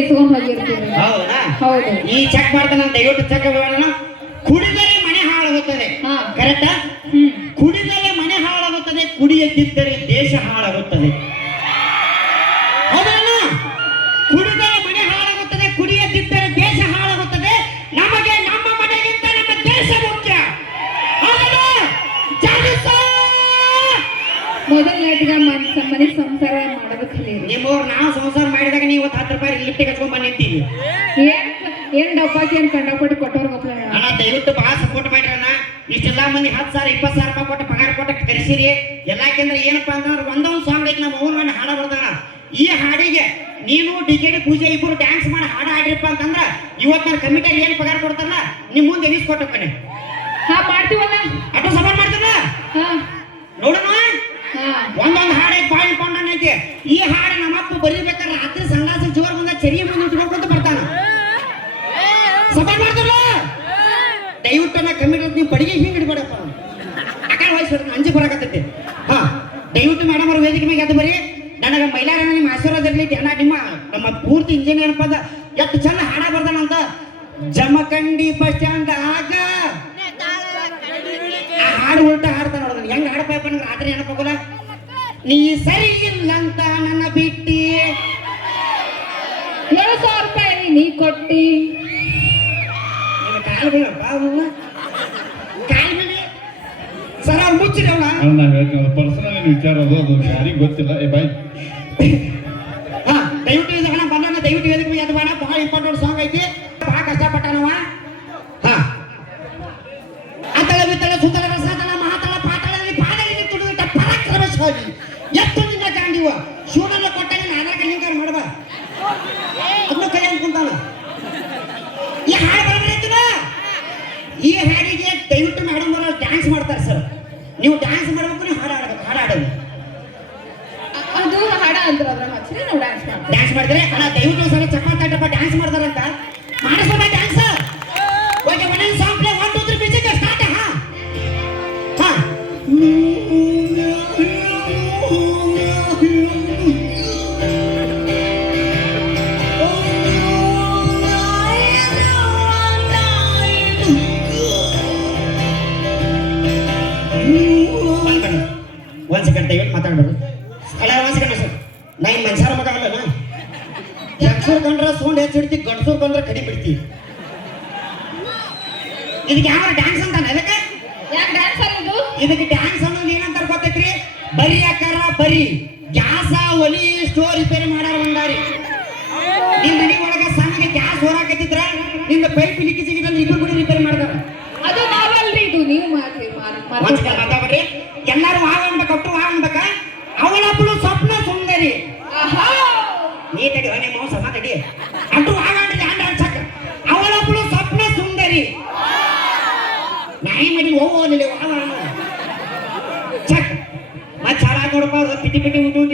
ಇಸ್ಕೊಂಡ್ ಹೋಗಿರ್ತೀವಿ. ಹೌದಾ? ಹೌದು. ಈ ಚೆಕ್ ಮಾಡ್ತಾನ ದಯವಿಟ್ಟು ಚೆಕ್ ಮಾಡೋಣ. ಕುಡಿದರೆ ಮನೆ ಹಾಳಾಗುತ್ತದೆ, ಕರೆಕ್ಟಾ? ಕುಡಿದರೆ ಮನೆ ಹಾಳಾಗುತ್ತದೆ, ಕುಡಿಯದಿದ್ದರೆ ದೇಶ ಹಾಳಾಗುತ್ತದೆ. ಹೌದಲ್ಲ? ಕುಡಿದರೆ ಮನೆ ಹಾಳಾಗುತ್ತದೆ, ಕುಡಿಯದಿದ್ದರೆ ದೇಶ ಹಾಳಾಗುತ್ತದೆ. ನಮಗೆ ನಮ್ಮ ಮನೆಗಿಂತ ನಮ್ಮ ದೇಶ ಮುಖ್ಯ. ಹೌದಲ್ಲ? ಜಾಗೃತ ಮೊದಲನೇಟಿಗ ಮನೆ ಸಂಸಾರ ಮಾಡೋದು ಕಲೀರಿ. ನಿಮ್ಮವ್ರು ನಾವು ಸಂಸಾರ ಮಾಡಿದಾಗ ನೀವು 10 ರೂಪಾಯಿ ಲಿಫ್ಟಿಗೆ ಹಚ್ಕೊಂಡ್ ಬಂದಿರ್ತೀವಿ. ಏನ್ ಡಬ್ಬಾಕಿ ಏನ್ ಕಂಡಪಟ್ಟು ಕೊಟ್ಟವ್ರ ಮಕ್ಳು ಅಣ್ಣ ದಯವಿಟ್ಟು ಬಹಳ ಸಪೋರ್ಟ್ ಮಾಡ್ರಣ್ಣ. ಇಷ್ಟೆಲ್ಲ ಮಂದಿ 10,000 20,000 ರೂಪಾಯಿ ಕೊಟ್ಟು ಪಗಾರ ಕೊಟ್ಟು ಕರೆಸಿರಿ. ಎಲ್ಲಾಕೆಂದ್ರೆ ಏನಪ್ಪಾ ಅಂತಂದ್ರೆ ಒಂದೊಂದು ಸಾಂಗ್ ಐತಿ ನಮ್ಮ ಓನ್ ಹಾಡ ಬರ್ತಾನ. ಈ ಹಾಡಿಗೆ ನೀನು ಡಿಕೆಡಿ ಪೂಜೆ ಇಬ್ಬರು ಡ್ಯಾನ್ಸ್ ಮಾಡಿ ಹಾಡ ಹಾಡ್ರಿಪ್ಪ ಅಂತಂದ್ರ ಇವತ್ತು ನಾನು ಕಮಿಟಿಯಾಗಿ ಏನು ಪಗಾರ ಕೊಡ್ತಾರಲ್ಲ ನಿಮ್ ಮುಂದೆ ಎನಿಸ್ಕೊಟ್ಟಪ್ಪನೆ. ಮಾಡ್ತೀವಲ್ಲ ಅಷ್ಟು ಸಪೋರ್ಟ್ ಮಾಡ್ತಾರ ನೋಡೋಣ. ಒಂದೊಂದು ಹಾಡು ಬಾಳ್ ಇಂಪಾರ್ಟೆಂಟ್ ಐತಿ. ಈ ಹಾಡು ನಮ್ಮಪ್ಪ ಬರೀಬೇಕಾದ್ರೆ ರಾತ್ರಿ ಸಂಗಾಸ ಜೋರ್ ಬಂದ ಚರಿ ಮುಂದೆ ಇಟ್ಕೊಂತ ಬರ್ತಾನ. ಸಪೋರ್ಟ್ ಮಾಡ್ತಾರ ದಯವಿಟ್ಟು ನಾ ಕಮಿಟಿ ನೀವು ಬಡಿಗೆ ಹಿಂಗೆ ಹಿಡ್ಬೇಡಪ್ಪ. ಅಕಡೆ ವಯಸ್ಸು ಅಂಜಿ ಬರಾಕತ್ತೈತಿ. ದಯವಿಟ್ಟು ಮೇಡಮ್ ಅವ್ರ ವೇದಿಕೆ ಮೇಲೆ ಎದ್ದು ಬರೀ. ನನಗೆ ಮೈಲಾರಣ್ಣ ನಿಮ್ಮ ಆಶೀರ್ವಾದ ಇರ್ಲಿ. ನಮ್ಮ ಪೂರ್ತಿ ಇಂಜಿನಿಯರ್ ಪದ ಎಷ್ಟು ಚಂದ ಹಾಡ ಬರ್ತಾನಂತ. ಜಮಖಂಡಿ ಬಸ್ ಸ್ಟ್ಯಾಂಡ್ ಆಗ ಹಾಡು ಉಲ್ಟ ಹಾಡ್ತಾನ ನೋಡೋದು. ಹೆಂಗ್ ಹಾಡಪ್ಪ ರಾತ್ರಿ ನೆನಪಾಗಲ್ಲ. ನೀ ಸರಿ ಇಲ್ಲ ಅಂತ ನನ್ನ ಬಿಟ್ಟಿ 7,000 ರೂಪಾಯಿ ನೀ ಕೊಟ್ಟಿ. ಕಾಲ್ ಬಿಡಿ ಸರ್, ಅವ್ರು ಮುಚ್ಚಿರಿ ಅವಳ. ಪರ್ಸನಲ್ ವಿಚಾರ ಅದು ಯಾರಿಗೂ ಗೊತ್ತಿಲ್ಲ. ಬಾಯ್ ದಯವಿಟ್ಟು ಇದು ಹಣ ಬಂದ ದಯವಿಟ್ಟು ವೇದಿಕೆ ಎದ್ದು ಬೇಡ. ಬಹಳ ಇಂಪಾರ್ಟೆಂಟ್ ಸಾಂಗ್ ಐತಿ. ಬಹಳ ಕಷ್ಟಪಟ್ಟನವ. ಅತಳ ಬಿತ್ತಳ ಸುತ್ತಳ ರಸಾತಳ ಮಹಾತಳ ಪಾತಳದಲ್ಲಿ ಪಾದದಲ್ಲಿ ತುಡಿದ ಪರಾಕ್ರಮಶಾಲಿ ಎತ್ತು ನಿನ್ನ ಕಾಂಡಿವ ಶಿವನನ್ನ ಕೊಟ್ಟರೆ ನಾನಾ ಕಲಿಂಗಾರ ಮಾಡಬ ಅದನ್ನು ಕೈ ಅನ್ಕೊಂತಾನ. ಈ ಹಾಡು ಬರಬರೈತಿನ. ಈ ಹಾಡಿಗೆ ದಯವಿಟ್ಟು ಮೇಡಮ್ ಅವರು ಡ್ಯಾನ್ಸ್ ಮಾಡ್ತಾರೆ ಸರ್. ನೀವು ಡ್ಯಾನ್ಸ್ ಮಾಡ್ಬೇಕು, ನೀವು ಹಾಡು ಆಡಬೇಕು. ಹಾಡು ಆಡೋದು ಅದು ಹಾಡ ಅಂದ್ರೆ ಅದ್ರ ಹಚ್ಚಿ ನಾವು ಡ್ಯಾನ್ಸ್ ಮಾಡ್ತೀವಿ. ಡ್ಯಾನ್ಸ್ ಮಾಡಿದ್ರೆ ಅಣ್ಣ ದಯವಿಟ್ಟು ಸಲ ಚಪ್ಪಾತಟ್ಟಪ್ಪ ಡ್ಯಾನ್ಸ್ ಮಾಡ್ತಾರಂತ ಮಾಡಿಸ್ಬೋದ ಡ್ಯಾನ್ಸ್. ಓಕೆ ಒಂದೊಂದು ಸಾಂಗ್ ಪ್ಲೇ 1 2 3 ಮ್ಯೂಸಿಕ್ ಸ್ಟಾರ್ಟ್. ಒಂದ್ ಸೆಕೆಂಡ್ ದಯವಿಟ್ಟು ಮಾತಾಡೋದು. ಅಲ್ಲ ಒಂದ್ ಸೆಕೆಂಡ್ ಸರ್, ನಾ ಈ ಮನುಷ್ಯರ ಮಗ ಅಲ್ಲ. ಹೆಂಗಸೂರ್ ಕಂಡ್ರ ಸೌಂಡ್ ಹೆಚ್ಚಿಡ್ತಿ, ಗಂಡಸೂರ್ ಕಂಡ್ರ ಕಡಿ ಬಿಡ್ತಿ. ಇದಕ್ಕೆ ಯಾವ ಡ್ಯಾನ್ಸ್ ಅಂತಾನೆ? ಅದಕ್ಕೆ ಯಾಕೆ ಡ್ಯಾನ್ಸ್ ಅನ್ನೋದು? ಇದಕ್ಕೆ ಡ್ಯಾನ್ಸ್ ಅನ್ನೋದು ಏನಂತಾರ ಗೊತ್ತೈತ್ರಿ? ಬರಿ ಅಕ್ಕಾರ ಬರಿ ಗ್ಯಾಸ ಒಲಿ ಸ್ಟೋರ್ ರಿಪೇರಿ ಮಾಡಾರ ಬಂದಾರಿ. ನಿಮ್ ಮನೆ ಒಳಗ ಸಣ್ಣಗೆ ಗ್ಯಾಸ್ ಹೊರಾಕತ್ತಿದ್ರ ನಿಂದ ಪೈಪ್ ಲಿಕ್ಕಿ ಸಿಗಿದ್ರೆ ಇಬ್ರು ಕೂಡ ರಿಪೇರಿ ಮಾಡ್ತಾರ. ಅದು ನಾವಲ್ರಿ, ಇದು ನೀವು ಮಾಡ್ರಿ. ಮಾತಾಡ್ರಿ. ಎಲ್ಲಾರು ಆಗಂತ ಕೊಟ್ಟು ಆಗಂತಕ ಅವಳಪ್ಪಳು ಸ್ವಪ್ನ ಸುಂದರಿ. ನೀ ತಡಿ ನಿಮ್ಮ ಮೌಸ ಮಾತಾಡಿ. ಅಟ್ಟು ಆಗಂಡ್ರಿ ಹ್ಯಾಂಡ್ ಹಚ್ಚಕ ಅವಳಪ್ಪಳು ಸ್ವಪ್ನ ಸುಂದರಿ. ನಾಯಿ ಮಡಿ ಹೋಗಲಿಲ್ಲ ಚಕ್ ಮತ್ತೆ ಚಾರ ನೋಡಪ್ಪ ಪಿಟಿ ಪಿಟಿ ಉಂಟು